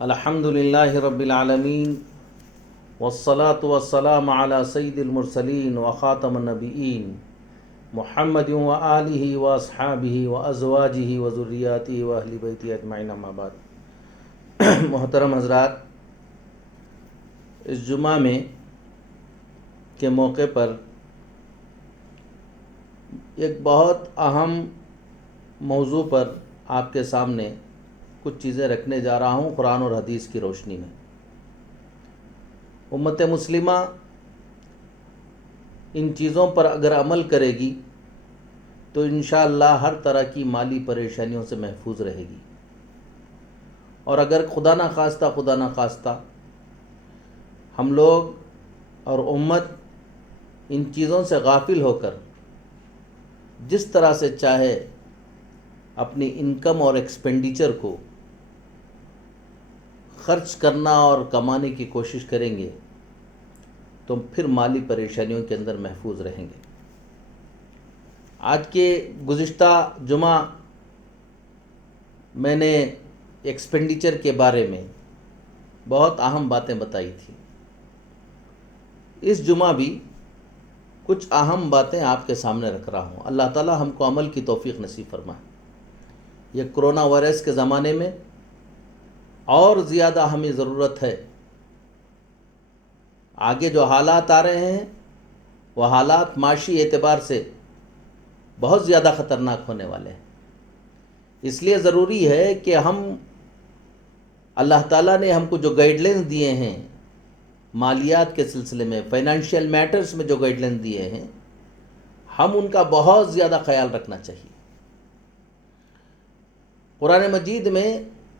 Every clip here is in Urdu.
الحمد للہ رب العالمین والصلاة والسلام علی سید المرسلین وخاتم النبیین محمد وآلہ واصحابہ وازواجہ وذریاتہ واہل بیتہ اجمعین، اما بعد۔ محترم حضرات، اس جمعہ میں کے موقع پر ایک بہت اہم موضوع پر آپ کے سامنے کچھ چیزیں رکھنے جا رہا ہوں قرآن اور حدیث کی روشنی میں۔ امت مسلمہ ان چیزوں پر اگر عمل کرے گی تو انشاءاللہ ہر طرح کی مالی پریشانیوں سے محفوظ رہے گی، اور اگر خدا نخواستہ ہم لوگ اور امت ان چیزوں سے غافل ہو کر جس طرح سے چاہے اپنی انکم اور ایکسپینڈیچر کو خرچ کرنا اور کمانے کی کوشش کریں گے تو پھر مالی پریشانیوں کے اندر محفوظ رہیں گے۔ آج کے گزشتہ جمعہ میں نے ایکسپینڈیچر کے بارے میں بہت اہم باتیں بتائی تھی۔ اس جمعہ بھی کچھ اہم باتیں آپ کے سامنے رکھ رہا ہوں۔ اللہ تعالی ہم کو عمل کی توفیق نصیب فرمائے۔ یہ کرونا وائرس کے زمانے میں اور زیادہ ہمیں ضرورت ہے۔ آگے جو حالات آ رہے ہیں وہ حالات معاشی اعتبار سے بہت زیادہ خطرناک ہونے والے ہیں۔ اس لیے ضروری ہے کہ ہم اللہ تعالیٰ نے ہم کو جو گائیڈ لائنز دیے ہیں مالیات کے سلسلے میں، فائنینشیل میٹرز میں جو گائیڈ لائنز دیے ہیں، ہم ان کا بہت زیادہ خیال رکھنا چاہیے۔ قرآن مجید میں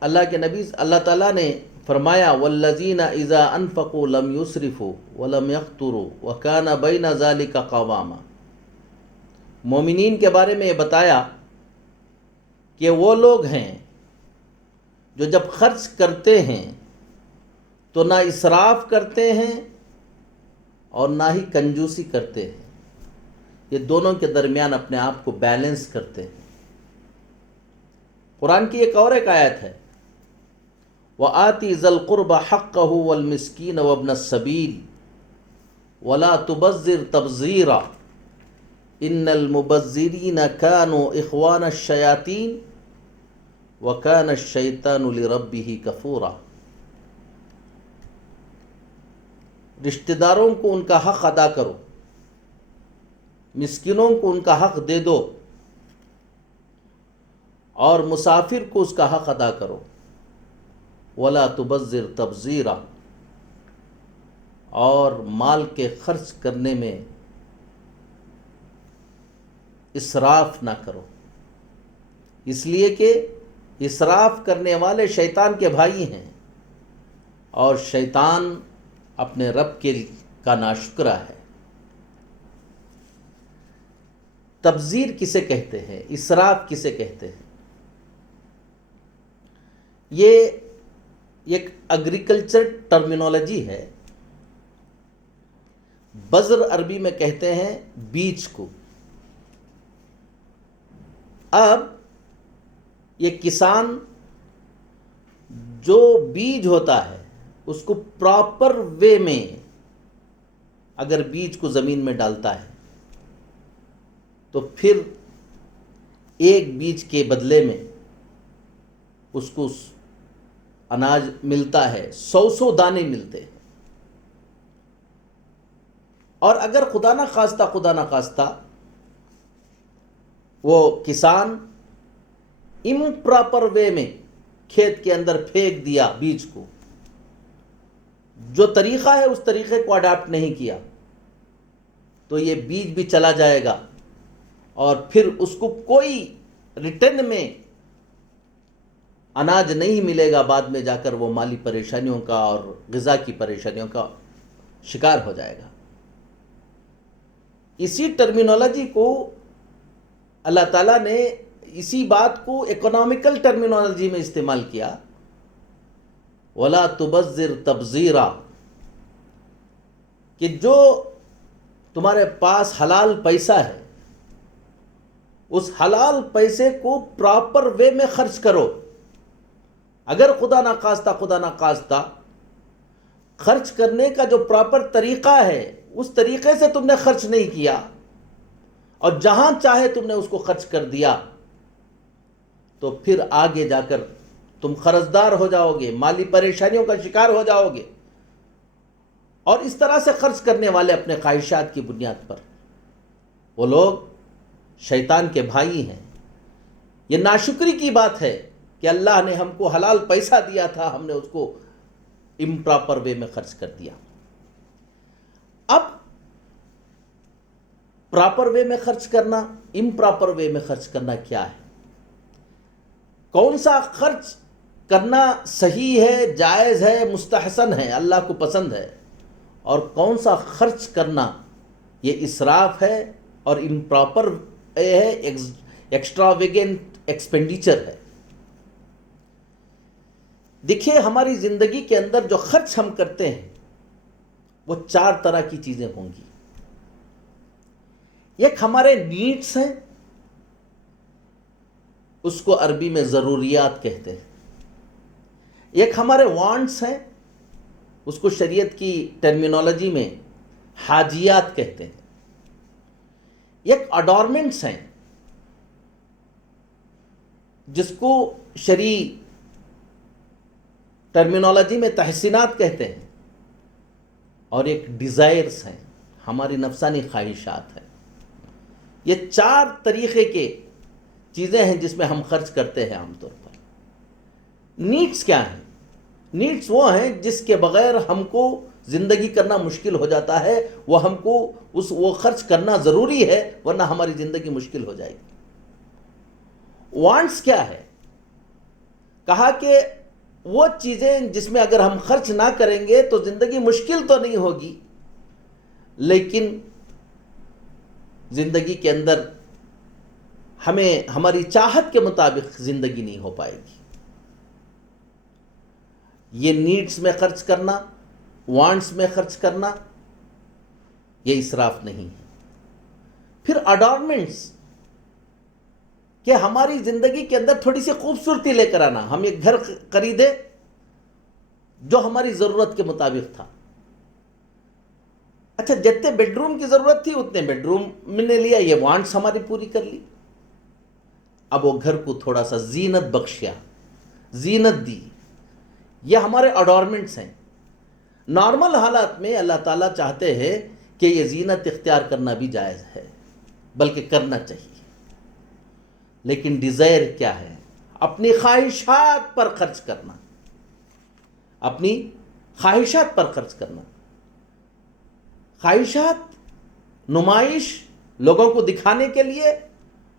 اللہ تعالیٰ نے فرمایا والذین اذا انفقوا لم یسرفوا ولم یقتروا وکان بین ذلک قواما۔ مومنین کے بارے میں یہ بتایا کہ وہ لوگ ہیں جو جب خرچ کرتے ہیں تو نہ اسراف کرتے ہیں اور نہ ہی کنجوسی کرتے ہیں، یہ دونوں کے درمیان اپنے آپ کو بیلنس کرتے ہیں۔ قرآن کی ایک آیت ہے وَآتِ ذَا الْقُرْبَ حَقَّهُ وَالْمِسْكِينَ وَابْنَ السَّبِيلِ وَلَا تُبَذِّرْ تَبْذِيرًا إِنَّ الْمُبَذِّرِينَ كَانُوا إِخْوَانَ الشَّيَاطِينِ وَكَانَ الشَّيْطَانُ لِرَبِّهِ كَفُورًا۔ رشتہ داروں کو ان کا حق ادا کرو، مسکینوں کو ان کا حق دے دو، اور مسافر کو اس کا حق ادا کرو۔ وَلَا تُبَذِّرْ تَبْذِيرًا، اور مال کے خرچ کرنے میں اسراف نہ کرو، اس لیے کہ اسراف کرنے والے شیطان کے بھائی ہیں، اور شیطان اپنے رب کا ناشکرا ہے۔ تبذیر کسے کہتے ہیں، اسراف کسے کہتے ہیں؟ یہ ایک ایگریکلچر ٹرمینالوجی ہے۔ بذر عربی میں کہتے ہیں بیج کو۔ اب یہ کسان جو بیج ہوتا ہے اس کو پراپر وے میں اگر بیج کو زمین میں ڈالتا ہے تو پھر ایک بیج کے بدلے میں اس کو اناج ملتا ہے، 100 دانے ملتے ہیں۔ اور اگر خدا نخواستہ وہ کسان امپراپر وے میں کھیت کے اندر پھینک دیا بیج کو، جو طریقہ ہے اس طریقے کو اڈاپٹ نہیں کیا، تو یہ بیج بھی چلا جائے گا، اور پھر اس کو کوئی ریٹرن میں اناج نہیں ملے گا۔ بعد میں جا کر وہ مالی پریشانیوں کا اور غذا کی پریشانیوں کا شکار ہو جائے گا۔ اسی ٹرمینالوجی کو اللہ تعالیٰ نے اسی بات کو اکنامیکل ٹرمینالوجی میں استعمال کیا، وَلَا تُبَذِّرْ تَبْذِيرًا، کہ جو تمہارے پاس حلال پیسہ ہے اس حلال پیسے کو پراپر وے میں خرچ کرو، اگر خدا نخواستہ خرچ کرنے کا جو پراپر طریقہ ہے اس طریقے سے تم نے خرچ نہیں کیا اور جہاں چاہے تم نے اس کو خرچ کر دیا، تو پھر آگے جا کر تم قرضدار ہو جاؤ گے، مالی پریشانیوں کا شکار ہو جاؤ گے۔ اور اس طرح سے خرچ کرنے والے اپنے خواہشات کی بنیاد پر، وہ لوگ شیطان کے بھائی ہیں۔ یہ ناشکری کی بات ہے کہ اللہ نے ہم کو حلال پیسہ دیا تھا، ہم نے اس کو امپراپر وے میں خرچ کر دیا۔ اب پراپر وے میں خرچ کرنا، امپراپر وے میں خرچ کرنا کیا ہے؟ کون سا خرچ کرنا صحیح ہے، جائز ہے، مستحسن ہے، اللہ کو پسند ہے، اور کون سا خرچ کرنا یہ اسراف ہے اور امپراپر ہے، ایکسٹراویگنٹ ایکسپینڈیچر ہے۔ دیکھیے، ہماری زندگی کے اندر جو خرچ ہم کرتے ہیں وہ 4 طرح کی چیزیں ہوں گی۔ ایک ہمارے نیڈس ہیں، اس کو عربی میں ضروریات کہتے ہیں۔ ایک ہمارے وانٹس ہیں، اس کو شریعت کی ٹرمینالوجی میں حاجیات کہتے ہیں۔ ایک اڈورمنٹس ہیں، جس کو شرعی ٹرمینالوجی میں تحسینات کہتے ہیں، اور ایک ڈیزائرز ہیں، ہماری نفسانی خواہشات ہیں۔ یہ 4 طریقے کے چیزیں ہیں جس میں ہم خرچ کرتے ہیں عام طور پر۔ نیڈس کیا ہیں؟ نیڈس وہ ہیں جس کے بغیر ہم کو زندگی کرنا مشکل ہو جاتا ہے، وہ ہم کو وہ خرچ کرنا ضروری ہے، ورنہ ہماری زندگی مشکل ہو جائے گی۔ وانٹس کیا ہے؟ کہا کہ وہ چیزیں جس میں اگر ہم خرچ نہ کریں گے تو زندگی مشکل تو نہیں ہوگی، لیکن زندگی کے اندر ہمیں ہماری چاہت کے مطابق زندگی نہیں ہو پائے گی۔ یہ نیڈس میں خرچ کرنا، وانٹس میں خرچ کرنا، یہ اسراف نہیں ہے۔ پھر اڈورنمنٹس، کہ ہماری زندگی کے اندر تھوڑی سی خوبصورتی لے کر آنا۔ ہم ایک گھر خریدے جو ہماری ضرورت کے مطابق تھا، اچھا جتنے بیڈ روم کی ضرورت تھی اتنے بیڈ روم میں نے لیا، یہ وانٹس ہماری پوری کر لی۔ اب وہ گھر کو تھوڑا سا زینت بخشیا، زینت دی، یہ ہمارے اڈورمنٹس ہیں۔ نارمل حالات میں اللہ تعالیٰ چاہتے ہیں کہ یہ زینت اختیار کرنا بھی جائز ہے، بلکہ کرنا چاہیے۔ لیکن ڈیزائر کیا ہے؟ اپنی خواہشات پر خرچ کرنا، اپنی خواہشات پر خرچ کرنا۔ خواہشات، نمائش، لوگوں کو دکھانے کے لیے،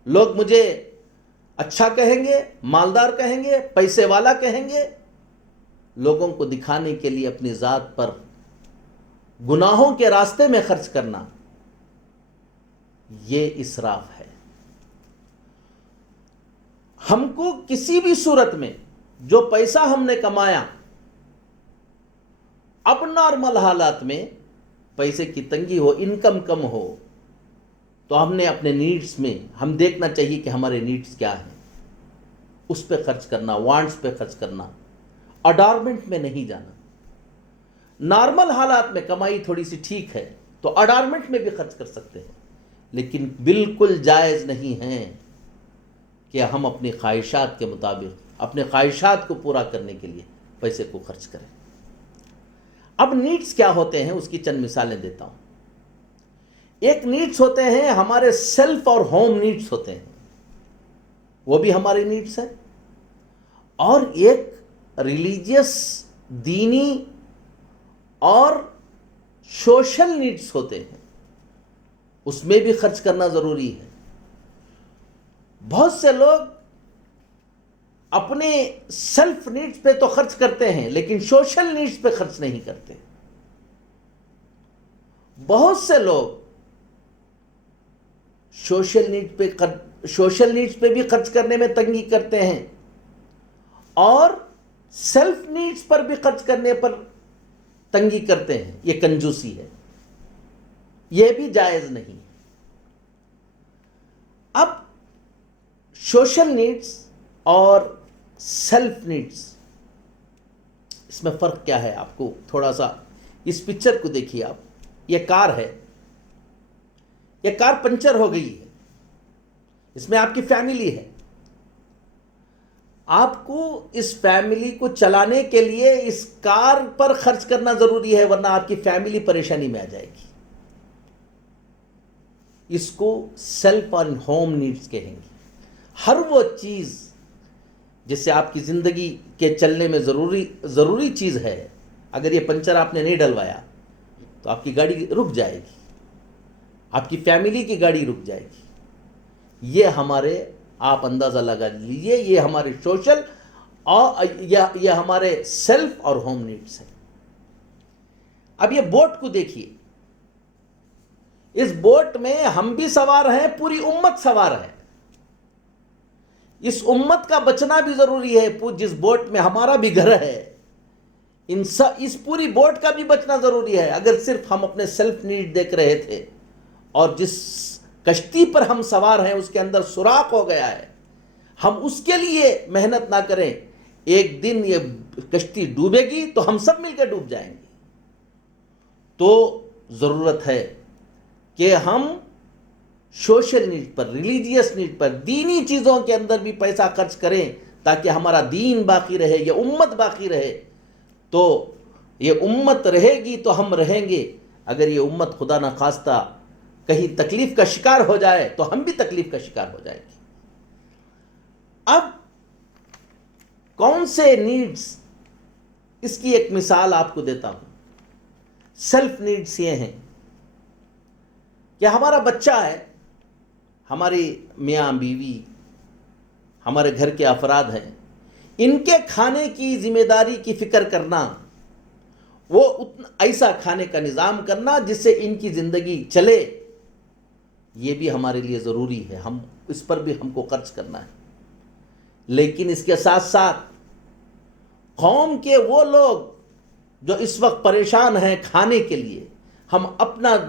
لوگ مجھے اچھا کہیں گے، مالدار کہیں گے، پیسے والا کہیں گے، لوگوں کو دکھانے کے لیے اپنی ذات پر گناہوں کے راستے میں خرچ کرنا، یہ اسراف ہے۔ ہم کو کسی بھی صورت میں جو پیسہ ہم نے کمایا، اب نارمل حالات میں پیسے کی تنگی ہو، انکم کم ہو، تو ہم نے اپنے نیڈس میں ہم دیکھنا چاہیے کہ ہمارے نیڈس کیا ہیں، اس پہ خرچ کرنا، وانٹس پہ خرچ کرنا، اڈارمنٹ میں نہیں جانا۔ نارمل حالات میں کمائی تھوڑی سی ٹھیک ہے تو اڈارمنٹ میں بھی خرچ کر سکتے ہیں، لیکن بالکل جائز نہیں ہے کہ ہم اپنی خواہشات کے مطابق اپنے خواہشات کو پورا کرنے کے لیے پیسے کو خرچ کریں۔ اب نیڈس کیا ہوتے ہیں اس کی چند مثالیں دیتا ہوں۔ ایک نیڈس ہوتے ہیں ہمارے سیلف اور ہوم نیڈس ہوتے ہیں، وہ بھی ہمارے نیڈس ہیں، اور ایک ریلیجیس، دینی اور سوشل نیڈس ہوتے ہیں، اس میں بھی خرچ کرنا ضروری ہے۔ بہت سے لوگ اپنے سیلف نیڈس پہ تو خرچ کرتے ہیں لیکن سوشل نیڈس پہ خرچ نہیں کرتے۔ بہت سے لوگ سوشل نیڈس پہ بھی خرچ کرنے میں تنگی کرتے ہیں، اور سیلف نیڈس پر بھی خرچ کرنے پر تنگی کرتے ہیں، یہ کنجوسی ہے، یہ بھی جائز نہیں۔ اب سوشل نیڈس اور سیلف نیڈس اس میں فرق کیا ہے؟ آپ کو تھوڑا سا اس پکچر کو دیکھیے آپ. یہ کار ہے، یہ کار پنچر ہو گئی ہے، اس میں آپ کی فیملی ہے. آپ کو اس فیملی کو چلانے کے لیے اس کار پر خرچ کرنا ضروری ہے، ورنہ آپ کی فیملی پریشانی میں آ جائے گی. اس کو سیلف اینڈ ہوم نیڈس کہیں گے. ہر وہ چیز جس سے آپ کی زندگی کے چلنے میں ضروری چیز ہے، اگر یہ پنچر آپ نے نہیں ڈلوایا تو آپ کی گاڑی رک جائے گی، آپ کی فیملی کی گاڑی رک جائے گی. یہ ہمارے، آپ اندازہ لگا لیجیے، یہ ہمارے سوشل اور یہ ہمارے سیلف اور ہوم نیڈس ہیں. اب یہ بوٹ کو دیکھیے، اس بوٹ میں ہم بھی سوار ہیں، پوری امت سوار ہے. اس امت کا بچنا بھی ضروری ہے. جس بوٹ میں ہمارا بھی گھر ہے، اس پوری بوٹ کا بھی بچنا ضروری ہے. اگر صرف ہم اپنے سیلف نیڈ دیکھ رہے تھے اور جس کشتی پر ہم سوار ہیں اس کے اندر سوراخ ہو گیا ہے، ہم اس کے لیے محنت نہ کریں، ایک دن یہ کشتی ڈوبے گی تو ہم سب مل کے ڈوب جائیں گے. تو ضرورت ہے کہ ہم سوشل نیڈ پر، ریلیجیس نیڈ پر، دینی چیزوں کے اندر بھی پیسہ خرچ کریں تاکہ ہمارا دین باقی رہے، یہ امت باقی رہے. تو یہ امت رہے گی تو ہم رہیں گے. اگر یہ امت خدا نخواستہ کہیں تکلیف کا شکار ہو جائے تو ہم بھی تکلیف کا شکار ہو جائیں گے. اب کون سے نیڈس، اس کی ایک مثال آپ کو دیتا ہوں. سیلف نیڈس یہ ہیں کہ ہمارا بچہ ہے، ہماری میاں بیوی، ہمارے گھر کے افراد ہیں، ان کے کھانے کی ذمہ داری کی فکر کرنا، وہ ایسا کھانے کا نظام کرنا جس سے ان کی زندگی چلے، یہ بھی ہمارے لیے ضروری ہے. ہم اس پر بھی ہم کو خرچ کرنا ہے. لیکن اس کے ساتھ ساتھ قوم کے وہ لوگ جو اس وقت پریشان ہیں کھانے کے لیے،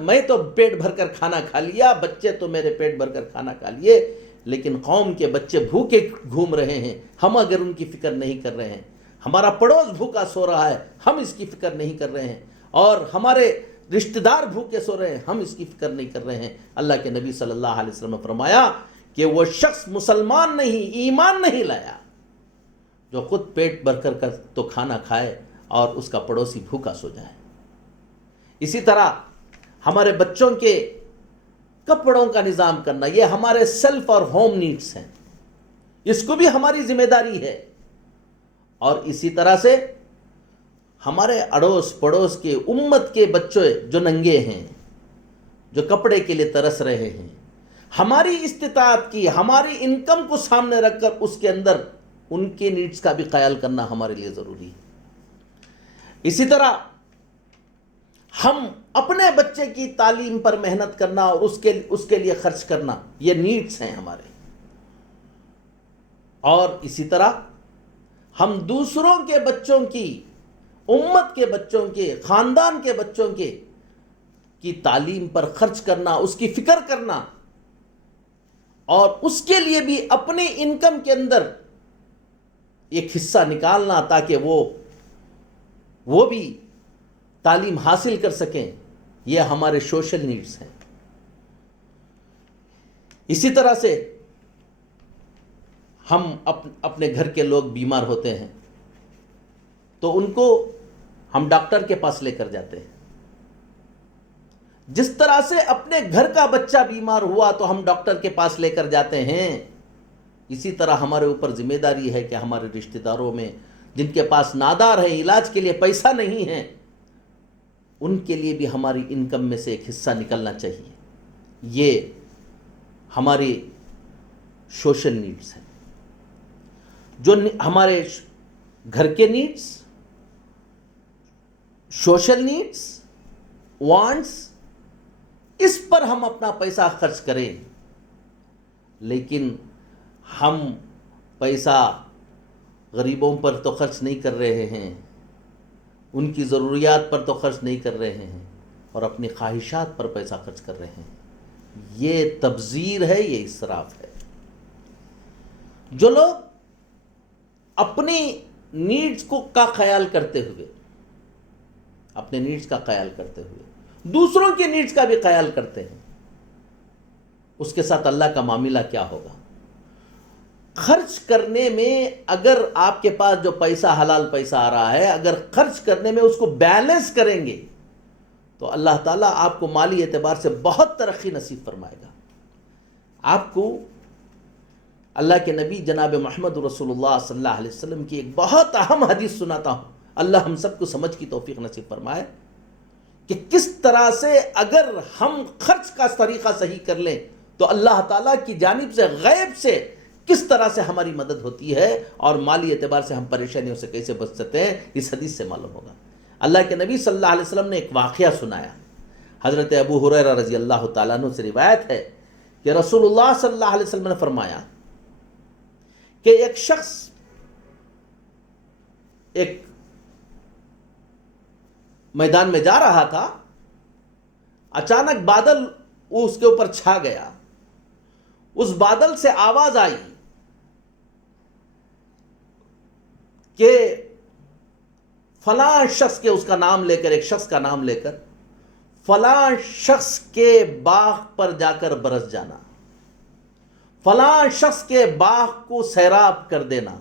میں تو پیٹ بھر کر کھانا کھا لیا، بچے تو میرے پیٹ بھر کر کھانا کھا لیے، لیکن قوم کے بچے بھوکے گھوم رہے ہیں، ہم اگر ان کی فکر نہیں کر رہے ہیں. ہمارا پڑوس بھوکا سو رہا ہے، ہم اس کی فکر نہیں کر رہے ہیں. اور ہمارے رشتہ دار بھوکے سو رہے ہیں، ہم اس کی فکر نہیں کر رہے ہیں. اللہ کے نبی صلی اللہ علیہ وسلم نے فرمایا کہ وہ شخص مسلمان نہیں، ایمان نہیں لایا جو خود پیٹ بھر کر تو کھانا کھائے اور اس کا پڑوسی بھوکا سو جائے. اسی طرح ہمارے بچوں کے کپڑوں کا نظام کرنا، یہ ہمارے سیلف اور ہوم نیڈس ہیں، اس کو بھی ہماری ذمہ داری ہے. اور اسی طرح سے ہمارے اڑوس پڑوس کے امت کے بچے جو ننگے ہیں، جو کپڑے کے لیے ترس رہے ہیں، ہماری استطاعت کی، ہماری انکم کو سامنے رکھ کر اس کے اندر ان کے نیڈس کا بھی خیال کرنا ہمارے لیے ضروری ہے. اسی طرح ہم اپنے بچے کی تعلیم پر محنت کرنا اور اس کے لیے خرچ کرنا، یہ نیڈس ہیں ہمارے. اور اسی طرح ہم دوسروں کے بچوں کی، امت کے بچوں کے، خاندان کے بچوں کی تعلیم پر خرچ کرنا، اس کی فکر کرنا، اور اس کے لیے بھی اپنے انکم کے اندر ایک حصہ نکالنا تاکہ وہ بھی تعلیم حاصل کر سکیں، یہ ہمارے سوشل نیڈس ہیں. اسی طرح سے ہم اپنے گھر کے لوگ بیمار ہوتے ہیں تو ان کو ہم ڈاکٹر کے پاس لے کر جاتے ہیں. جس طرح سے اپنے گھر کا بچہ بیمار ہوا تو ہم ڈاکٹر کے پاس لے کر جاتے ہیں، اسی طرح ہمارے اوپر ذمہ داری ہے کہ ہمارے رشتہ داروں میں جن کے پاس نادار ہیں، علاج کے لیے پیسہ نہیں ہے، ان کے لیے بھی ہماری انکم میں سے ایک حصہ نکلنا چاہیے. یہ ہماری سوشل نیڈس ہیں. جو ہمارے گھر کے نیڈس، سوشل نیڈس، وانٹس، اس پر ہم اپنا پیسہ خرچ کریں. لیکن ہم پیسہ غریبوں پر تو خرچ نہیں کر رہے ہیں، ان کی ضروریات پر تو خرچ نہیں کر رہے ہیں، اور اپنی خواہشات پر پیسہ خرچ کر رہے ہیں. یہ تبذیر ہے، یہ اسراف ہے. جو لوگ اپنی نیڈز کا خیال کرتے ہوئے، اپنے نیڈز کا خیال کرتے ہوئے دوسروں کے نیڈز کا بھی خیال کرتے ہیں، اس کے ساتھ اللہ کا معاملہ کیا ہوگا؟ خرچ کرنے میں اگر آپ کے پاس جو پیسہ حلال پیسہ آ رہا ہے، اگر خرچ کرنے میں اس کو بیلنس کریں گے تو اللہ تعالیٰ آپ کو مالی اعتبار سے بہت ترقی نصیب فرمائے گا۔ آپ کو اللہ کے نبی جناب محمد رسول اللہ صلی اللہ علیہ وسلم کی ایک بہت اہم حدیث سناتا ہوں، اللہ ہم سب کو سمجھ کی توفیق نصیب فرمائے کہ کس طرح سے اگر ہم خرچ کا طریقہ صحیح کر لیں تو اللہ تعالیٰ کی جانب سے غیب سے کس طرح سے ہماری مدد ہوتی ہے، اور مالی اعتبار سے ہم پریشانیوں سے کیسے بچ سکتے ہیں، اس حدیث سے معلوم ہوگا۔ اللہ کے نبی صلی اللہ علیہ وسلم نے ایک واقعہ سنایا، حضرت ابو ہریرہ رضی اللہ تعالیٰ عنہ سے روایت ہے کہ رسول اللہ صلی اللہ علیہ وسلم نے فرمایا کہ ایک شخص ایک میدان میں جا رہا تھا، اچانک بادل اس کے اوپر چھا گیا، اس بادل سے آواز آئی کہ فلاں شخص کے، اس کا نام لے کر، ایک شخص کا نام لے کر، فلاں شخص کے باغ پر جا کر برس جانا، فلاں شخص کے باغ کو سیراب کر دینا۔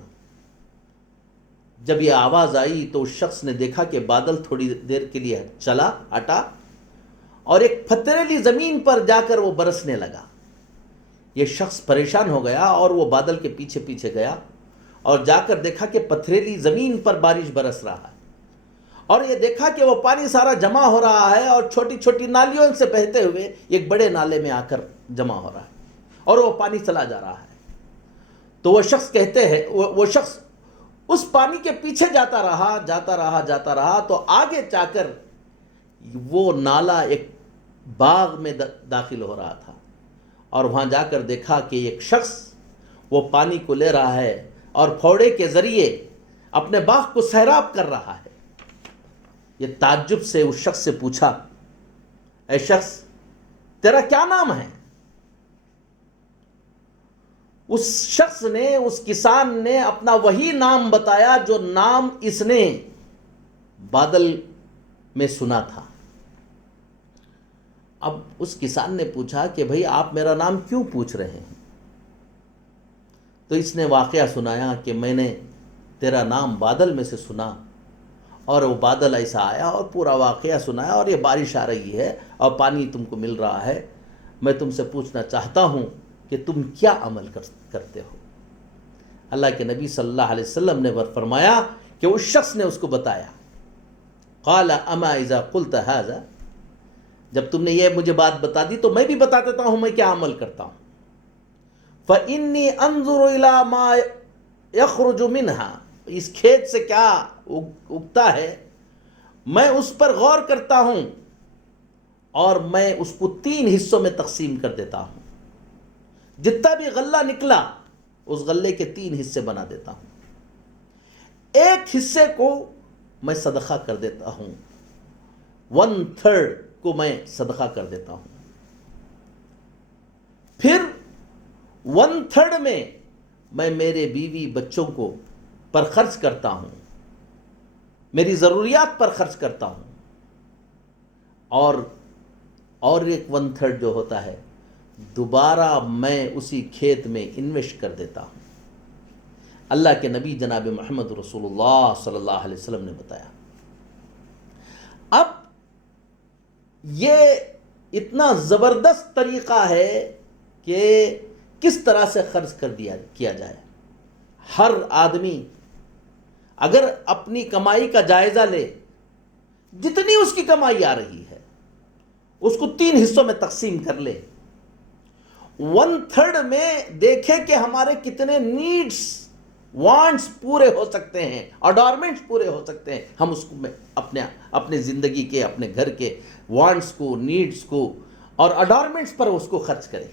جب یہ آواز آئی تو اس شخص نے دیکھا کہ بادل تھوڑی دیر کے لیے چلا، ہٹا، اور ایک پتھریلی زمین پر جا کر وہ برسنے لگا۔ یہ شخص پریشان ہو گیا اور وہ بادل کے پیچھے پیچھے گیا اور جا کر دیکھا کہ پتھریلی زمین پر بارش برس رہا ہے، اور یہ دیکھا کہ وہ پانی سارا جمع ہو رہا ہے اور چھوٹی چھوٹی نالیوں سے بہتے ہوئے ایک بڑے نالے میں آ کر جمع ہو رہا ہے اور وہ پانی چلا جا رہا ہے۔ تو وہ شخص کہتے ہیں، وہ شخص اس پانی کے پیچھے جاتا رہا تو آگے جا کر وہ نالا ایک باغ میں داخل ہو رہا تھا، اور وہاں جا کر دیکھا کہ ایک شخص وہ پانی کو لے رہا ہے اور پھوڑے کے ذریعے اپنے باغ کو سیراب کر رہا ہے۔ یہ تعجب سے اس شخص سے پوچھا، اے شخص تیرا کیا نام ہے؟ اس شخص نے، اس کسان نے اپنا وہی نام بتایا جو نام اس نے بادل میں سنا تھا۔ اب اس کسان نے پوچھا کہ بھئی آپ میرا نام کیوں پوچھ رہے ہیں؟ تو اس نے واقعہ سنایا کہ میں نے تیرا نام بادل میں سے سنا، اور وہ بادل ایسا آیا، اور پورا واقعہ سنایا، اور یہ بارش آ رہی ہے اور پانی تم کو مل رہا ہے، میں تم سے پوچھنا چاہتا ہوں کہ تم کیا عمل کرتے ہو؟ اللہ کے نبی صلی اللہ علیہ وسلم نے فرمایا کہ اس شخص نے اس کو بتایا، قال اما اذا قلت هذا، جب تم نے یہ مجھے بات بتا دی تو میں بھی بتا دیتا ہوں میں کیا عمل کرتا ہوں۔ فإني انظر الى ما يخرج منها، اس کھیت سے کیا اگتا ہے میں اس پر غور کرتا ہوں، اور میں اس کو 3 حصوں میں تقسیم کر دیتا ہوں۔ جتنا بھی غلہ نکلا اس غلے کے 3 حصے بنا دیتا ہوں، ایک حصے کو میں صدقہ کر دیتا ہوں، 1/3 کو میں صدقہ کر دیتا ہوں، پھر 1/3 میں میرے بیوی بچوں کو پر خرچ کرتا ہوں، میری ضروریات پر خرچ کرتا ہوں، اور ایک 1/3 جو ہوتا ہے دوبارہ میں اسی کھیت میں انویسٹ کر دیتا ہوں۔ اللہ کے نبی جناب محمد رسول اللہ صلی اللہ علیہ وسلم نے بتایا۔ اب یہ اتنا زبردست طریقہ ہے کہ کس طرح سے خرچ کیا جائے۔ ہر آدمی اگر اپنی کمائی کا جائزہ لے، جتنی اس کی کمائی آ رہی ہے اس کو 3 حصوں میں تقسیم کر لے، 1/3 میں دیکھے کہ ہمارے کتنے نیڈز، وانٹس پورے ہو سکتے ہیں، اڈارمنٹس پورے ہو سکتے ہیں، ہم اس کو اپنے زندگی کے، اپنے گھر کے وانٹس کو، نیڈز کو اور اڈارمنٹس پر اس کو خرچ کریں۔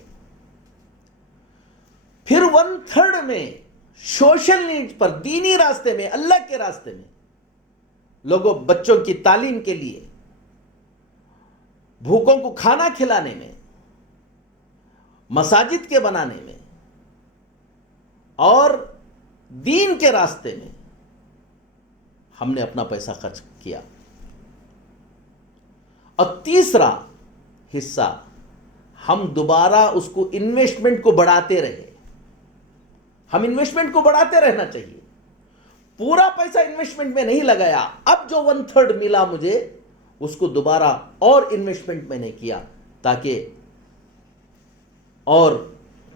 پھر 1/3 میں سوشل نیڈز پر، دینی راستے میں، اللہ کے راستے میں، لوگوں بچوں کی تعلیم کے لیے، بھوکوں کو کھانا کھلانے میں، مساجد کے بنانے میں اور دین کے راستے میں ہم نے اپنا پیسہ خرچ کیا. اور تیسرا حصہ ہم دوبارہ اس کو انویسٹمنٹ کو بڑھاتے رہے. ہم انویسٹمنٹ کو بڑھاتے رہنا چاہیے. پورا پیسہ انویسٹمنٹ میں نہیں لگایا, اب جو 1/3 ملا مجھے اس کو دوبارہ اور انویسٹمنٹ میں نے کیا تاکہ اور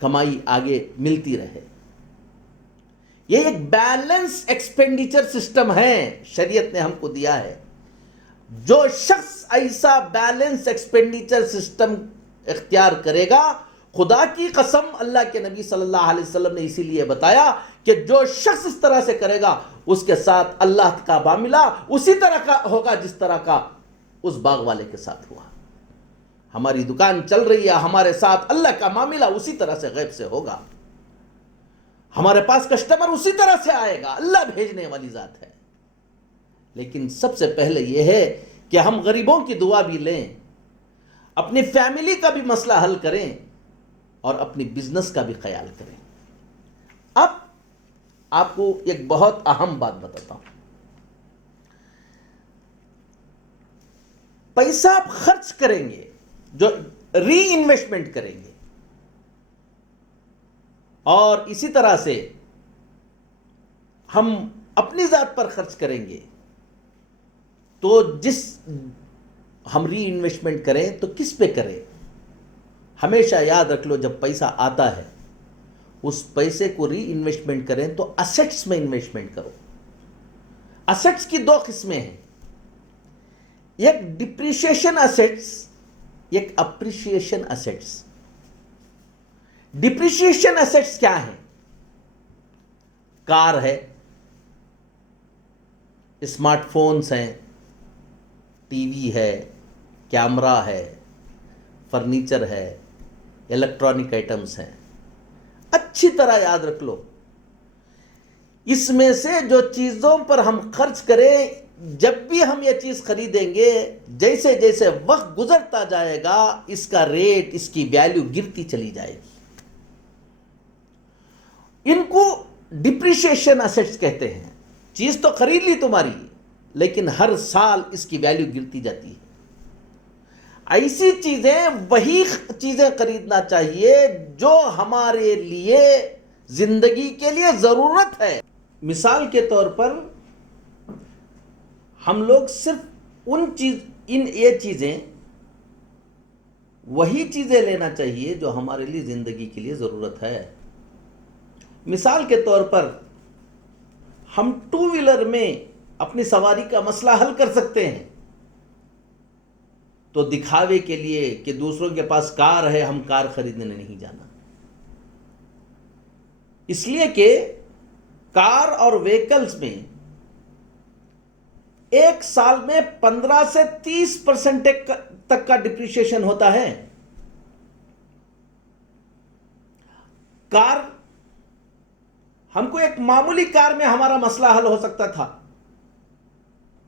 کمائی آگے ملتی رہے. یہ ایک بیلنس ایکسپینڈیچر سسٹم ہے شریعت نے ہم کو دیا ہے. جو شخص ایسا بیلنس ایکسپینڈیچر سسٹم اختیار کرے گا, خدا کی قسم اللہ کے نبی صلی اللہ علیہ وسلم نے اسی لیے بتایا کہ جو شخص اس طرح سے کرے گا اس کے ساتھ اللہ کا معاملہ اسی طرح کا ہوگا جس طرح کا اس باغ والے کے ساتھ ہوا. ہماری دکان چل رہی ہے, ہمارے ساتھ اللہ کا معاملہ اسی طرح سے غیب سے ہوگا. ہمارے پاس کسٹمر اسی طرح سے آئے گا, اللہ بھیجنے والی ذات ہے. لیکن سب سے پہلے یہ ہے کہ ہم غریبوں کی دعا بھی لیں, اپنی فیملی کا بھی مسئلہ حل کریں اور اپنی بزنس کا بھی خیال کریں. اب آپ کو ایک بہت اہم بات بتاتا ہوں. پیسہ آپ خرچ کریں گے, جو ری انویسٹمنٹ کریں گے, اور اسی طرح سے ہم اپنی ذات پر خرچ کریں گے, تو جس ہم ری انویسٹمنٹ کریں تو کس پہ کریں؟ ہمیشہ یاد رکھ لو, جب پیسہ آتا ہے اس پیسے کو ری انویسٹمنٹ کریں تو اسیٹس میں انویسٹمنٹ کرو. اسیٹس کی 2 قسمیں ہیں, ایک ڈپریشیشن اسیٹس, ایک اپریشیشن اسیٹس. ڈپریشیشن اسیٹس کیا ہیں؟ کار ہے, اسمارٹ فونز ہیں, ٹی وی ہے, کیمرہ ہے, فرنیچر ہے, الیکٹرانک آئٹمز ہیں. اچھی طرح یاد رکھ لو, اس میں سے جو چیزوں پر ہم خرچ کریں, جب بھی ہم یہ چیز خریدیں گے, جیسے جیسے وقت گزرتا جائے گا اس کا ریٹ, اس کی ویلیو گرتی چلی جائے گی. ان کو ڈپریشیشن اسیٹس کہتے ہیں. چیز تو خرید لی تمہاری, لیکن ہر سال اس کی ویلیو گرتی جاتی ہے. ایسی چیزیں, وہی چیزیں خریدنا چاہیے جو ہمارے لیے زندگی کے لیے ضرورت ہے. مثال کے طور پر ہم لوگ صرف یہ چیزیں, وہی چیزیں لینا چاہیے جو ہمارے لیے زندگی کے لیے ضرورت ہے. مثال کے طور پر ہم 2 ویلر میں اپنی سواری کا مسئلہ حل کر سکتے ہیں, تو دکھاوے کے لیے کہ دوسروں کے پاس کار ہے ہم کار خریدنے نہیں جانا. اس لیے کہ کار اور وہیکلز میں ایک سال میں 15 سے 30% تک کا ڈپریشیشن ہوتا ہے. کار, ہم کو ایک معمولی کار میں ہمارا مسئلہ حل ہو سکتا تھا.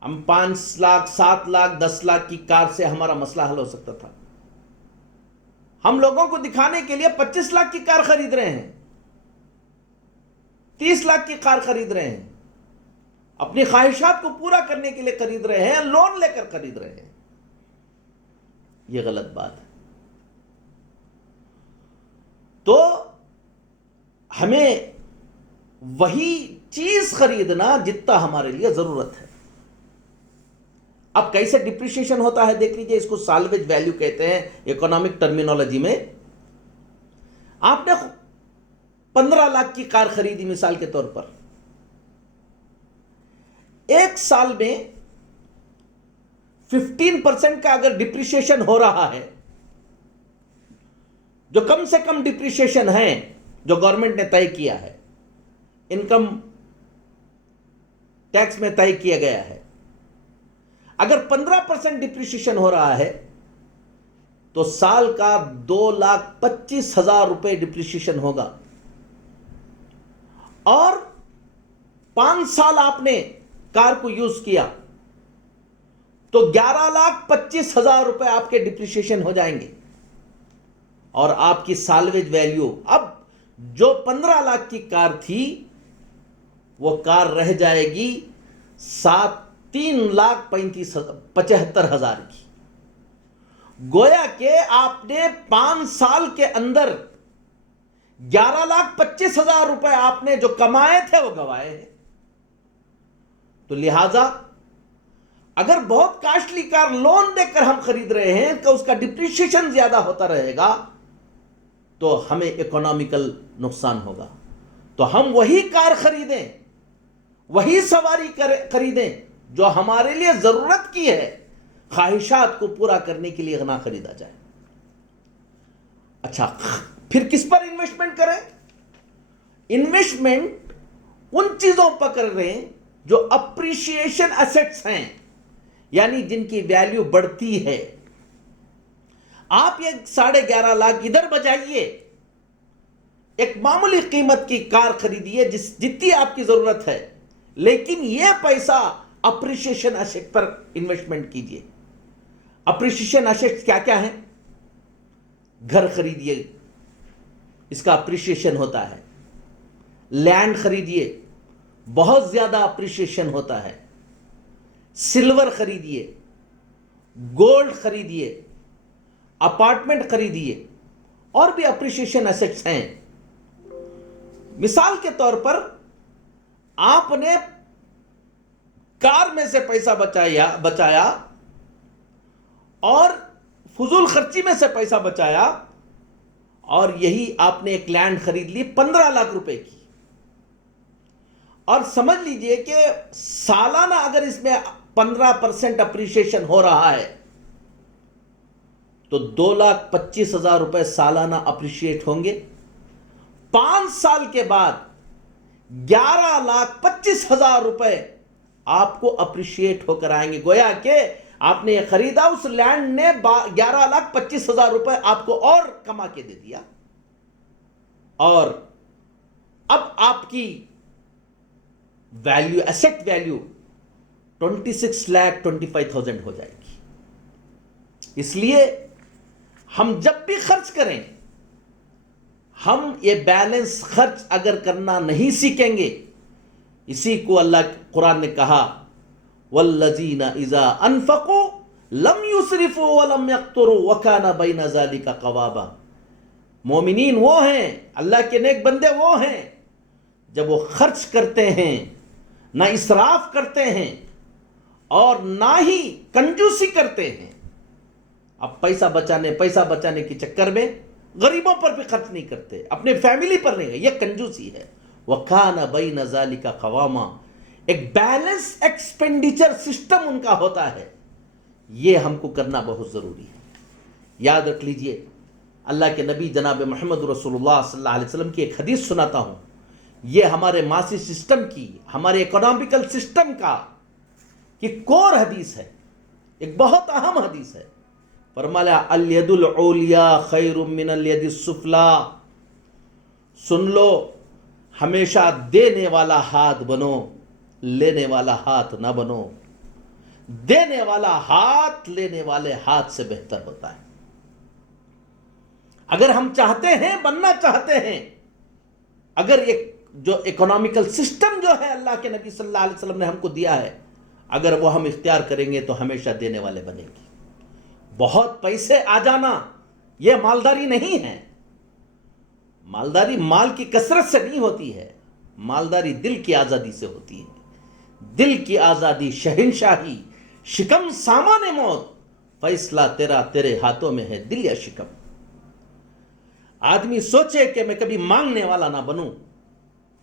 ہم 5 لاکھ 7 لاکھ 10 لاکھ کی کار سے ہمارا مسئلہ حل ہو سکتا تھا. ہم لوگوں کو دکھانے کے لیے 25 لاکھ کی کار خرید رہے ہیں, 30 لاکھ کی کار خرید رہے ہیں, اپنی خواہشات کو پورا کرنے کے لیے خرید رہے ہیں, لون لے کر خرید رہے ہیں. یہ غلط بات ہے. تو ہمیں وہی چیز خریدنا جتنا ہمارے لیے ضرورت ہے. اب کیسے ڈپریشیشن ہوتا ہے دیکھ لیجئے, اس کو سالویج ویلیو کہتے ہیں اکنامک ٹرمینالوجی میں. آپ نے 15 لاکھ کی کار خریدی مثال کے طور پر, ایک سال میں 15% کا اگر ڈپریشیشن ہو رہا ہے, جو کم سے کم ڈپریشیشن ہے جو گورنمنٹ نے طے کیا ہے, انکم ٹیکس میں طے کیا گیا ہے, اگر 15% ڈپریشیشن ہو رہا ہے تو سال کا 2,25,000 روپے ڈپریشیشن ہوگا. اور 5 سال آپ نے کار کو یوز کیا تو 11,25,000 روپے آپ کے ڈپریشیشن ہو جائیں گے. اور آپ کی سالویج ویلیو, اب جو 15 لاکھ کی کار تھی وہ کار رہ جائے گی 3,75,000 کی. گویا کہ آپ نے 5 سال کے اندر 11,25,000 روپے آپ نے جو کمائے تھے وہ گوائے ہیں. تو لہذا اگر بہت کاسٹلی کار لون دے کر ہم خرید رہے ہیں کہ اس کا ڈپریشیشن زیادہ ہوتا رہے گا تو ہمیں اکنامیکل نقصان ہوگا. تو ہم وہی کار خریدیں, وہی سواری خریدیں جو ہمارے لیے ضرورت کی ہے, خواہشات کو پورا کرنے کے لیے نہ خریدا جائے. اچھا, پھر کس پر انویسٹمنٹ کریں؟ انویسٹمنٹ ان چیزوں پر کر رہے ہیں جو اپریشیشن ایسٹس ہیں, یعنی جن کی ویلیو بڑھتی ہے. آپ یہ 11.5 لاکھ ادھر بجائیے, ایک معمولی قیمت کی کار خریدیے جتنی آپ کی ضرورت ہے, لیکن یہ پیسہ اپریشیشن ایسٹ پر انویسٹمنٹ کیجیے. اپریشیشن ایسٹ کیا کیا ہیں؟ گھر خریدیے, اس کا اپریشیشن ہوتا ہے. لینڈ خریدیے, بہت زیادہ اپریشیشن ہوتا ہے. سلور خریدیے, گولڈ خریدیے, اپارٹمنٹ خریدیے, اور بھی اپریشیشن ایسٹس ہیں. مثال کے طور پر آپ نے کار میں سے پیسہ بچایا اور فضول خرچی میں سے پیسہ بچایا, اور یہی آپ نے ایک لینڈ خرید لی 15 لاکھ روپے کی, اور سمجھ لیجئے کہ سالانہ اگر اس میں 15% اپریشیشن ہو رہا ہے تو 2,25,000 روپے سالانہ اپریشیٹ ہوں گے. 5 سال کے بعد 11,25,000 روپے آپ کو اپریشیٹ ہو کر آئیں گے. گویا کہ آپ نے یہ خریدا, اس لینڈ نے 11,25,000 روپے آپ کو اور کما کے دے دیا, اور اب آپ کی ویلیو, ایسٹ ویلیو 26,25,000 ہو جائے گی. اس لیے ہم جب بھی خرچ کریں, ہم یہ بیلنس خرچ اگر کرنا نہیں سیکھیں گے, اسی کو اللہ قرآن نے کہا وَالَّذِينَ إِذَا أَنفَقُوا لَمْ يُسْرِفُوا وَلَمْ يَقْتُرُوا وَكَانَ بَيْنَ ذَلِكَ قَوَامًا. مومنین وہ ہیں, اللہ کے نیک بندے وہ ہیں جب وہ خرچ کرتے ہیں, نہ اسراف کرتے ہیں اور نہ ہی کنجوسی کرتے ہیں. اب پیسہ بچانے کے چکر میں غریبوں پر بھی خرچ نہیں کرتے, اپنے فیملی پر نہیں, یہ کنجوسی ہے. وَكَانَ بَيْنَ ذَلِكَ قَوَامًا. ایک بیلنس ایکسپینڈیچر سسٹم ان کا ہوتا ہے, یہ ہم کو کرنا بہت ضروری ہے. یاد رکھ لیجئے, اللہ کے نبی جناب محمد رسول اللہ صلی اللہ علیہ وسلم کی ایک حدیث سناتا ہوں. یہ ہمارے معاشی سسٹم کی, ہمارے اکنامیکل سسٹم کا کی کور حدیث ہے, ایک بہت اہم حدیث ہے. فرمایا الید العلیٰ خیر من الید السفلیٰ. سن لو, ہمیشہ دینے والا ہاتھ بنو, لینے والا ہاتھ نہ بنو. دینے والا ہاتھ لینے والے ہاتھ سے بہتر ہوتا ہے. اگر ہم چاہتے ہیں, بننا چاہتے ہیں, اگر یہ جو اکنامیکل سسٹم جو ہے اللہ کے نبی صلی اللہ علیہ وسلم نے ہم کو دیا ہے, اگر وہ ہم اختیار کریں گے تو ہمیشہ دینے والے بنیں گے. بہت پیسے آ جانا یہ مالداری نہیں ہے. مالداری مال کی کثرت سے نہیں ہوتی ہے, مالداری دل کی آزادی سے ہوتی ہے. دل کی آزادی, شہنشاہی, شکم سامان موت, فیصلہ تیرے ہاتھوں میں ہے دل یا شکم. آدمی سوچے کہ میں کبھی مانگنے والا نہ بنوں,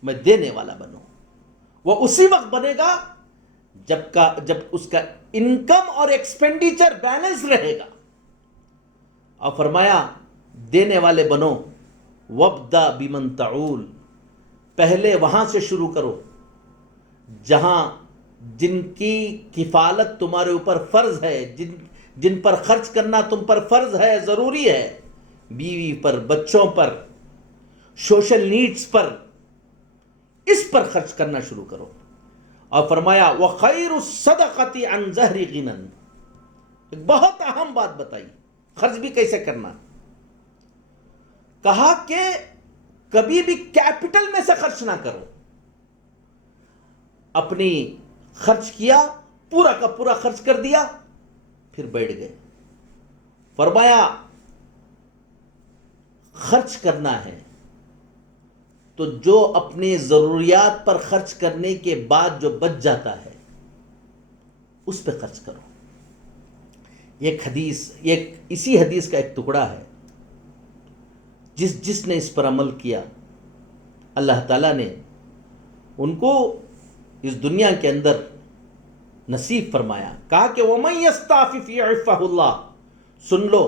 میں دینے والا بنوں. وہ اسی وقت بنے گا جب اس کا انکم اور ایکسپینڈیچر بیلنس رہے گا. اور فرمایا دینے والے بنو, وَابْدَأْ بِمَنْ تَعُولُ. پہلے وہاں سے شروع کرو جہاں جن کی کفالت تمہارے اوپر فرض ہے, جن پر خرچ کرنا تم پر فرض ہے, ضروری ہے. بیوی پر, بچوں پر, سوشل نیڈز پر, اس پر خرچ کرنا شروع کرو. اور فرمایا وَخَيْرُ الصَّدَقَةِ عَنْ ظَهْرِ غِنًى. ایک بہت اہم بات بتائی, خرچ بھی کیسے کرنا. کہا کہ کبھی بھی کیپٹل میں سے خرچ نہ کرو, اپنی خرچ کیا، پورا کا پورا خرچ کر دیا، پھر بیٹھ گئے۔ فرمایا خرچ کرنا ہے تو جو اپنے ضروریات پر خرچ کرنے کے بعد جو بچ جاتا ہے اس پہ خرچ کرو۔ ایک حدیث، اسی حدیث کا ایک ٹکڑا ہے، جس نے اس پر عمل کیا اللہ تعالیٰ نے ان کو اس دنیا کے اندر نصیب فرمایا۔ کہا کہ وَمَن يَسْتَعْفِفْ يَعِفَّهُ اللَّهُ، سن لو،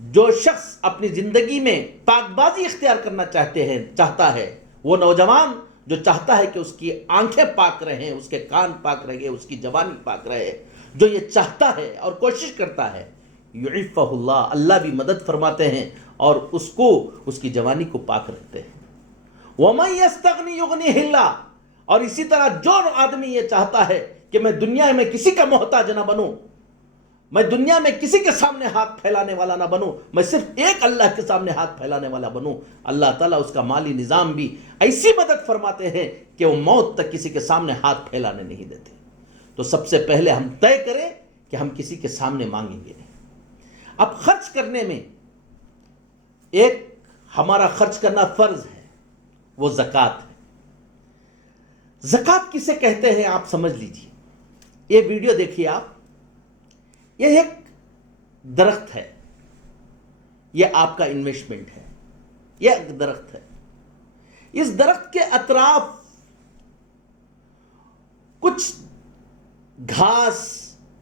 جو شخص اپنی زندگی میں پاک بازی اختیار کرنا چاہتا ہے، وہ نوجوان جو چاہتا ہے کہ اس کی آنکھیں پاک رہیں، اس کے کان پاک رہے، اس کی زبان پاک رہے، جو یہ چاہتا ہے اور کوشش کرتا ہے، یعفہ اللہ، اللہ بھی مدد فرماتے ہیں اور اس کو، اس کی جوانی کو پاک رکھتے ہیں۔ وَمَن يَسْتَغْنِ يُغْنِهِ اللَّهُ، اور اسی طرح جو آدمی یہ چاہتا ہے کہ میں دنیا میں کسی کا محتاج نہ بنوں، میں دنیا میں کسی کے سامنے ہاتھ پھیلانے والا نہ بنوں، میں صرف ایک اللہ کے سامنے ہاتھ پھیلانے والا بنوں، اللہ تعالیٰ اس کا مالی نظام بھی ایسی مدد فرماتے ہیں کہ وہ موت تک کسی کے سامنے ہاتھ پھیلانے نہیں دیتے۔ تو سب سے پہلے ہم طے کریں کہ ہم کسی کے سامنے مانگیں گے نہیں۔ اب خرچ کرنے میں ایک ہمارا خرچ کرنا فرض ہے، وہ زکوٰۃ ہے۔ زکوٰۃ کسے کہتے ہیں آپ سمجھ لیجئے۔ یہ ویڈیو دیکھیے آپ، یہ ایک درخت ہے، یہ آپ کا انویسٹمنٹ ہے، یہ ایک درخت ہے۔ اس درخت کے اطراف کچھ گھاس،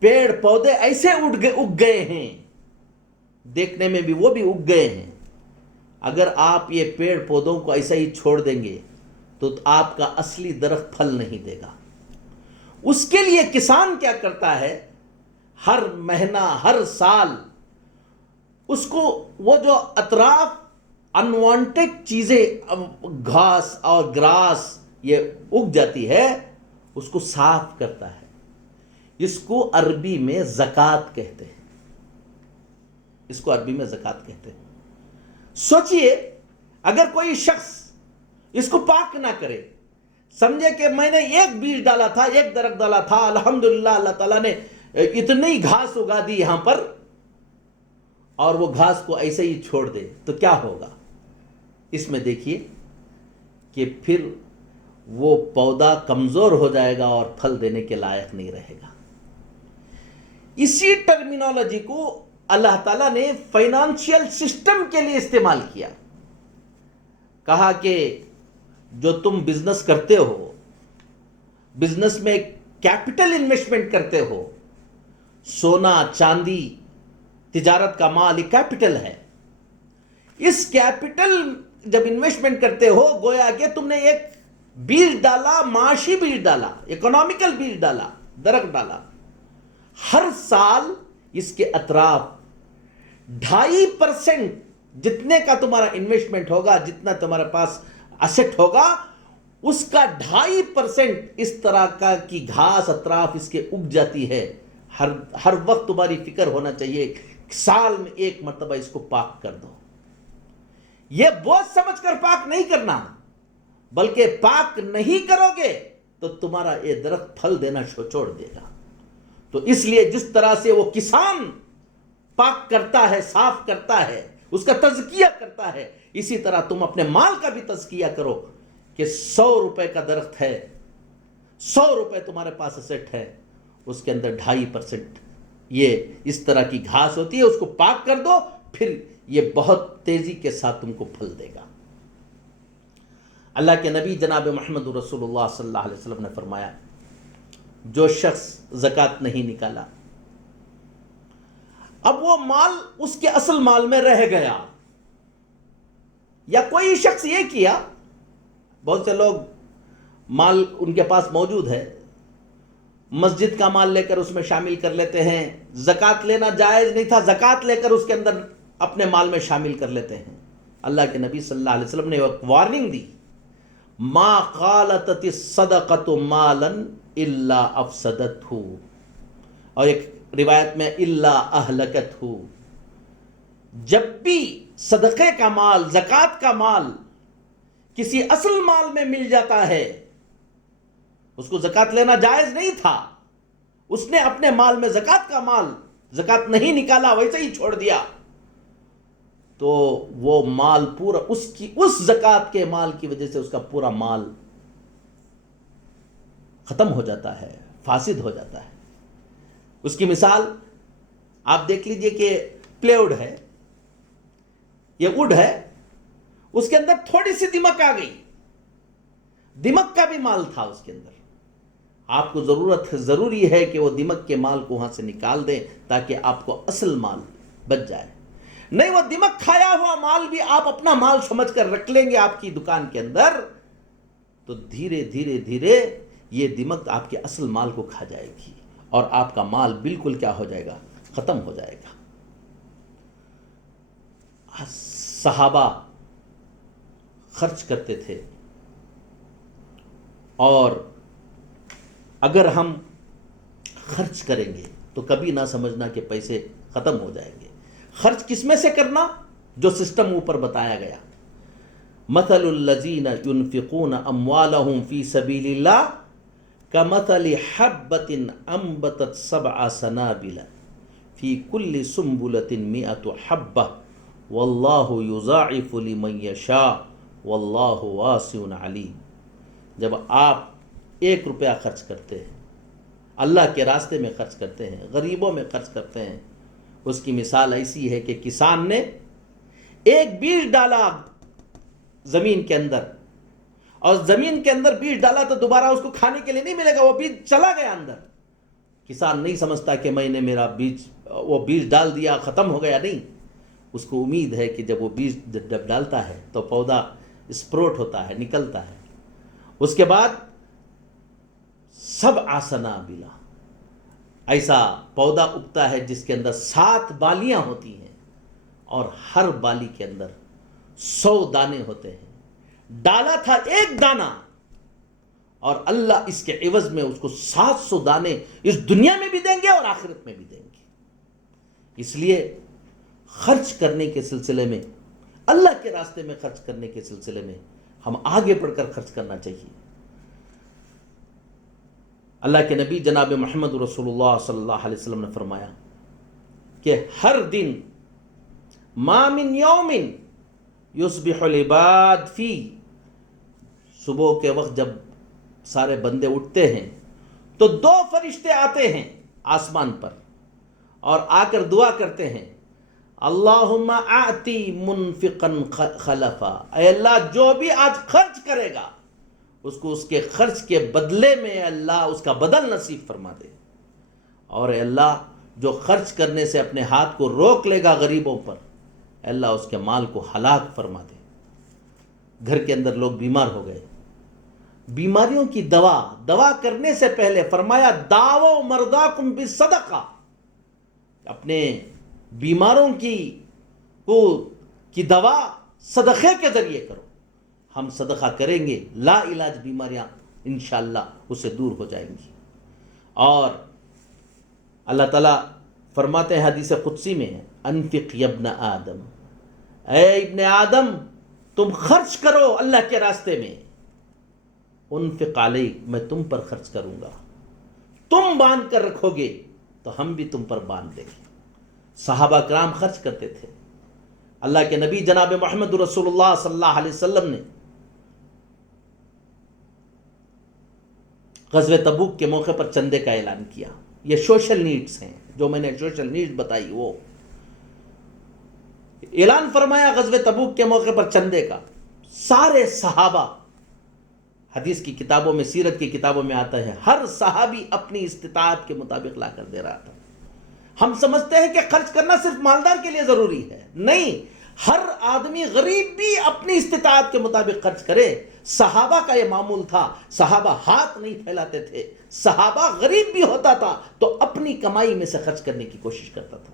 پیڑ پودے ایسے اگ گئے ہیں، دیکھنے میں بھی وہ بھی اگ گئے ہیں۔ اگر آپ یہ پیڑ پودوں کو ایسا ہی چھوڑ دیں گے تو آپ کا اصلی درخت پھل نہیں دے گا۔ اس کے لیے کسان کیا کرتا ہے، ہر مہینہ، ہر سال اس کو وہ جو اطراف انوانٹیڈ چیزیں، گھاس اور گراس یہ اگ جاتی ہے، اس کو صاف کرتا ہے۔ اس کو عربی میں زکوٰۃ کہتے ہیں، اس کو عربی میں زکوٰۃ کہتے ہیں۔ سوچئے اگر کوئی شخص اس کو پاک نہ کرے، سمجھے کہ میں نے ایک بیج ڈالا تھا، ایک درخت ڈالا تھا، الحمدللہ اللہ تعالیٰ نے اتنی گھاس اگا دی یہاں پر، اور وہ گھاس کو ایسے ہی چھوڑ دے تو کیا ہوگا؟ اس میں دیکھیے کہ پھر وہ پودا کمزور ہو جائے گا اور پھل دینے کے لائق نہیں رہے گا۔ اسی ٹرمینالوجی کو اللہ تعالیٰ نے فائنانشیل سسٹم کے لیے استعمال کیا۔ کہا کہ جو تم بزنس کرتے ہو، بزنس میں کیپٹل انویسٹمنٹ کرتے ہو، سونا چاندی تجارت کا مال ایک کیپٹل ہے۔ اس کیپٹل جب انویسٹمنٹ کرتے ہو، گویا کہ تم نے ایک بیج ڈالا، معاشی بیج ڈالا، اکنامیکل بیج ڈالا، درخت ڈالا۔ ہر سال اس کے اطراف 2.5% جتنے کا تمہارا انویسٹمنٹ ہوگا، جتنا تمہارے پاس ایسٹ ہوگا، اس کا 2.5% اس طرح کا کی گھاس اطراف اس کے اگ جاتی ہے۔ ہر وقت تمہاری فکر ہونا چاہیے، سال میں ایک مرتبہ اس کو پاک کر دو۔ یہ بوجھ سمجھ کر پاک نہیں کرنا، بلکہ پاک نہیں کرو گے تو تمہارا یہ درخت پھل دینا چھوڑ دے گا۔ تو اس لیے جس طرح سے وہ کسان پاک کرتا ہے، صاف کرتا ہے، اس کا تزکیہ کرتا ہے، اسی طرح تم اپنے مال کا بھی تزکیہ کرو کہ 100 روپے کا درخت ہے، 100 روپے تمہارے پاس اسیٹ ہے، اس کے اندر 2.5% یہ اس طرح کی گھاس ہوتی ہے، اس کو پاک کر دو، پھر یہ بہت تیزی کے ساتھ تم کو پھل دے گا۔ اللہ کے نبی جناب محمد رسول اللہ صلی اللہ علیہ وسلم نے فرمایا، جو شخص زکوٰۃ نہیں نکالا، اب وہ مال اس کے اصل مال میں رہ گیا، یا کوئی شخص یہ کیا، بہت سے لوگ مال ان کے پاس موجود ہے، مسجد کا مال لے کر اس میں شامل کر لیتے ہیں، زکوٰۃ لینا جائز نہیں تھا، زکوٰۃ لے کر اس کے اندر اپنے مال میں شامل کر لیتے ہیں۔ اللہ کے نبی صلی اللہ علیہ وسلم نے ایک وارننگ دی، ما قالتت الصدقۃ مالا الا افسدتہ، اور ایک روایت میں الا اہلکتہ، جب بھی صدقے کا مال، زکوٰۃ کا مال کسی اصل مال میں مل جاتا ہے اس کو زکوٰۃ لینا جائز نہیں تھا، اس نے اپنے مال میں زکوٰۃ کا مال زکوٰۃ نہیں نکالا، ویسے ہی چھوڑ دیا، تو وہ مال پورا اس زکوٰۃ کے مال کی وجہ سے اس کا پورا مال ختم ہو جاتا ہے، فاسد ہو جاتا ہے۔ اس کی مثال آپ دیکھ لیجئے کہ پلے ووڈ ہے، یہ ووڈ ہے، اس کے اندر تھوڑی سی دمک آ گئی، دمک کا بھی مال تھا اس کے اندر، آپ کو ضروری ہے کہ وہ دمک کے مال کو وہاں سے نکال دیں تاکہ آپ کو اصل مال بچ جائے۔ نہیں، وہ دمک کھایا ہوا مال بھی آپ اپنا مال سمجھ کر رکھ لیں گے آپ کی دکان کے اندر، تو دھیرے دھیرے دھیرے یہ دمک آپ کے اصل مال کو کھا جائے گی اور آپ کا مال بالکل کیا ہو جائے گا، ختم ہو جائے گا۔ صحابہ خرچ کرتے تھے، اور اگر ہم خرچ کریں گے تو کبھی نہ سمجھنا کہ پیسے ختم ہو جائیں گے۔ خرچ کس میں سے کرنا؟ جو سسٹم اوپر بتایا گیا، مثل الذین ينفقون اموالهم فی سبیل اللہ کمثل حبۃ انبتت سبع سنابل فی کل سنبلۃ مئۃ حبۃ واللہ یضاعف لمن یشاء واللہ واسع علیم۔ جب آپ 1 روپیہ خرچ کرتے ہیں، اللہ کے راستے میں خرچ کرتے ہیں، غریبوں میں خرچ کرتے ہیں، اس کی مثال ایسی ہے کہ کسان نے ایک بیج ڈالا زمین کے اندر، اور زمین کے اندر بیج ڈالا تو دوبارہ اس کو کھانے کے لیے نہیں ملے گا، وہ بیج چلا گیا اندر۔ کسان نہیں سمجھتا کہ میں نے وہ بیج ڈال دیا ختم ہو گیا، نہیں، اس کو امید ہے کہ جب وہ بیج جب ڈالتا ہے تو پودا اسپروٹ ہوتا ہے، نکلتا ہے، اس کے بعد سبع سنابل، ایسا پودا اگتا ہے جس کے اندر 7 بالیاں ہوتی ہیں، اور ہر بالی کے اندر 100 دانے ہوتے ہیں۔ ڈالا تھا 1 دانہ، اور اللہ اس کے عوض میں اس کو 700 دانے اس دنیا میں بھی دیں گے اور آخرت میں بھی دیں گے۔ اس لیے خرچ کرنے کے سلسلے میں، اللہ کے راستے میں خرچ کرنے کے سلسلے میں ہم آگے بڑھ کر خرچ کرنا چاہیے۔ اللہ کے نبی جناب محمد رسول اللہ صلی اللہ علیہ وسلم نے فرمایا کہ ہر دن ما من یوم یصبح العباد فی، صبح کے وقت جب سارے بندے اٹھتے ہیں تو 2 فرشتے آتے ہیں آسمان پر اور آ کر دعا کرتے ہیں، اللہم اعطی منفقا خلفا، اے اللہ جو بھی آج خرچ کرے گا اس کو اس کے خرچ کے بدلے میں اللہ اس کا بدل نصیب فرما دے، اور اے اللہ جو خرچ کرنے سے اپنے ہاتھ کو روک لے گا غریبوں پر، اے اللہ اس کے مال کو ہلاک فرما دے۔ گھر کے اندر لوگ بیمار ہو گئے، بیماریوں کی دوا کرنے سے پہلے فرمایا داؤ مرضاکم بالصدقہ، اپنے بیماروں کی دوا صدقے کے ذریعے کرو۔ ہم صدقہ کریں گے، لا علاج بیماریاں انشاءاللہ اس سے دور ہو جائیں گی۔ اور اللہ تعالیٰ فرماتے ہیں حدیث قدسی میں، انفق یا ابن آدم، اے ابن آدم تم خرچ کرو اللہ کے راستے میں، انفق علیک، میں تم پر خرچ کروں گا، تم باندھ کر رکھو گے تو ہم بھی تم پر باندھ دیں گے۔ صحابہ کرام خرچ کرتے تھے۔ اللہ کے نبی جناب محمد رسول اللہ صلی اللہ علیہ وسلم نے غزوہ تبوک کے موقع پر چندے کا اعلان کیا۔ یہ سوشل نیڈز ہیں، جو میں نے سوشل نیڈز بتائی، وہ اعلان فرمایا غزوہ تبوک کے موقع پر چندے کا۔ سارے صحابہ، حدیث کی کتابوں میں، سیرت کی کتابوں میں آتا ہے، ہر صحابی اپنی استطاعت کے مطابق لا کر دے رہا تھا۔ ہم سمجھتے ہیں کہ خرچ کرنا صرف مالدار کے لیے ضروری ہے، نہیں، ہر آدمی غریب بھی اپنی استطاعت کے مطابق خرچ کرے۔ صحابہ کا یہ معمول تھا، صحابہ ہاتھ نہیں پھیلاتے تھے، صحابہ غریب بھی ہوتا تھا تو اپنی کمائی میں سے خرچ کرنے کی کوشش کرتا تھا۔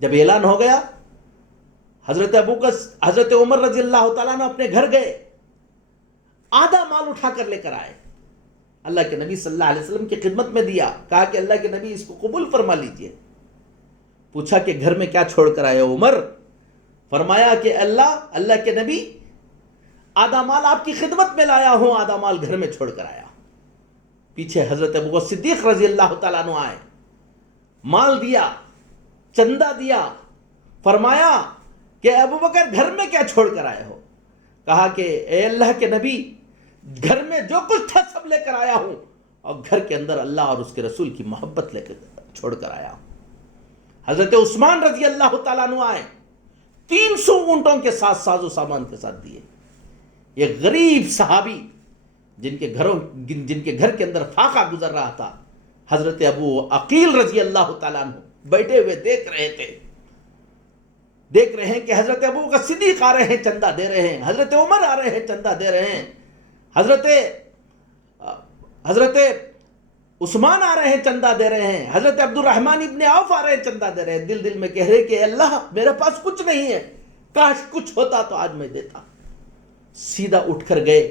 جب اعلان ہو گیا، حضرت عمر رضی اللہ تعالیٰ نے اپنے گھر گئے، آدھا مال اٹھا کر لے کر آئے، اللہ کے نبی صلی اللہ علیہ وسلم کی خدمت میں دیا، کہا کہ اللہ کے نبی اس کو قبول فرما لیجئے۔ پوچھا کہ گھر میں کیا چھوڑ کر آئے عمر؟ فرمایا کہ اللہ کے نبی، آدھا مال آپ کی خدمت میں لایا ہوں، آدھا مال گھر میں چھوڑ کر آیا۔ پیچھے حضرت ابو بکر صدیق رضی اللہ تعالیٰ عنہ آئے، مال دیا، چندہ دیا، فرمایا کہ ابو بکر گھر میں کیا چھوڑ کر آئے ہو؟ کہا کہ اے اللہ کے نبی، گھر میں جو کچھ تھا سب لے کر آیا ہوں، اور گھر کے اندر اللہ اور اس کے رسول کی محبت لے کر چھوڑ کر آیا ہوں۔ حضرت عثمان رضی اللہ تعالیٰ عنہ آئے، 300 اونٹوں کے ساتھ ساز و سامان کے ساتھ دیے۔ یہ غریب صحابی جن کے گھر کے اندر فاقہ گزر رہا تھا، حضرت ابو عقیل رضی اللہ تعالیٰ عنہ بیٹھے ہوئے دیکھ رہے ہیں کہ حضرت ابو بکر صدیق آ رہے ہیں، چندہ دے رہے ہیں، حضرت عمر آ رہے ہیں، چندہ دے رہے ہیں، حضرت عثمان آ رہے ہیں، چندہ دے رہے ہیں، حضرت عبد الرحمن ابن عوف آ رہے ہیں، چندہ دے رہے ہیں۔ دل میں کہہ رہے کہ اللہ میرے پاس کچھ نہیں ہے، کاش کچھ ہوتا تو آج میں دیتا۔ سیدھا اٹھ کر گئے،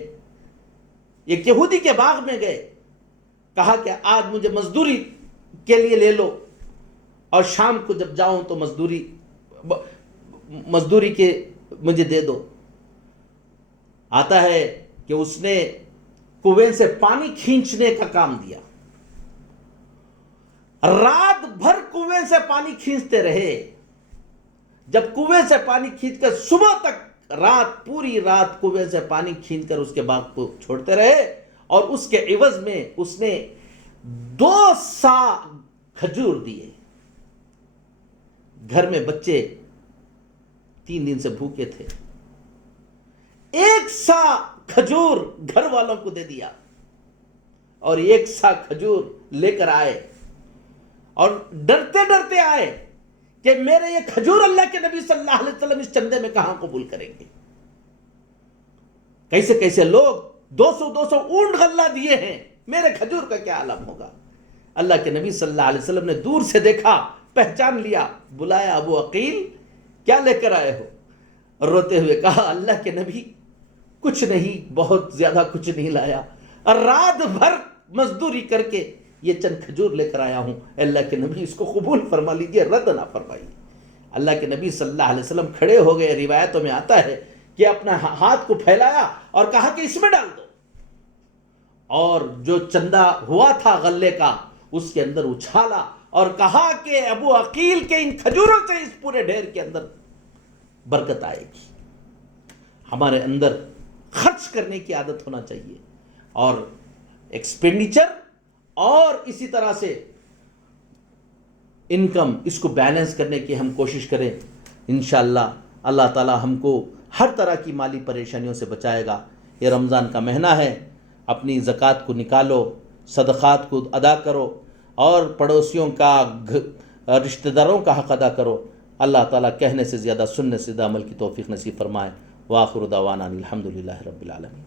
ایک یہودی کے باغ میں گئے، کہا کہ آج مجھے مزدوری کے لیے لے لو، اور شام کو جب جاؤں تو مزدوری کے مجھے دے دو۔ آتا ہے کہ اس نے کنویں سے پانی کھینچنے کا کام دیا، رات بھر کنویں سے پانی کھینچتے رہے۔ جب کنویں سے پانی کھینچ کر صبح تک پوری رات کنویں سے پانی کھینچ کر اس کے باغ کو چھوڑتے رہے، اور اس کے عوض میں اس نے 2 سا کھجور دیے۔ گھر میں بچے 3 دن سے بھوکے تھے، 1 سا کھجور گھر والوں کو دے دیا، اور 1 سا کھجور لے کر آئے، اور ڈرتے ڈرتے آئے کہ میرے یہ کھجور اللہ کے نبی صلی اللہ علیہ وسلم اس چندے میں کہاں قبول کریں گے؟ کیسے کیسے لوگ 200 اونٹ غلہ دیے ہیں، میرے کھجور کا کیا عالم ہوگا؟ اللہ کے نبی صلی اللہ علیہ وسلم نے دور سے دیکھا، پہچان لیا، بلایا، ابو عقیل کیا لے کر آئے ہو؟ اور روتے ہوئے کہا اللہ کے نبی کچھ نہیں، بہت زیادہ کچھ نہیں لایا، اور رات بھر مزدوری کر کے یہ چند کھجور لے کر آیا ہوں، اللہ کے نبی اس کو قبول فرما لیجئے، رد نہ فرمائیے۔ اللہ کے نبی صلی اللہ علیہ وسلم کھڑے ہو گئے، روایتوں میں آتا ہے کہ اپنا ہاتھ کو پھیلایا اور کہا کہ اس میں ڈال دو، اور جو چندہ ہوا تھا غلے کا اس کے اندر اچھالا، اور کہا کہ ابو عقیل کے ان کھجوروں سے اس پورے ڈھیر کے اندر برکت آئے گی۔ ہمارے اندر خرچ کرنے کی عادت ہونا چاہیے، اور ایکسپینڈیچر اور اسی طرح سے انکم، اس کو بیلنس کرنے کی ہم کوشش کریں۔ انشاءاللہ اللہ تعالی ہم کو ہر طرح کی مالی پریشانیوں سے بچائے گا۔ یہ رمضان کا مہینہ ہے، اپنی زکوٰۃ کو نکالو، صدقات کو ادا کرو، اور پڑوسیوں کا، رشتہ داروں کا حق ادا کرو۔ اللہ تعالیٰ کہنے سے زیادہ سننے سے زیادہ عمل کی توفیق نصیب فرمائے۔ وآخر دعوانا الحمدللہ رب العالمین۔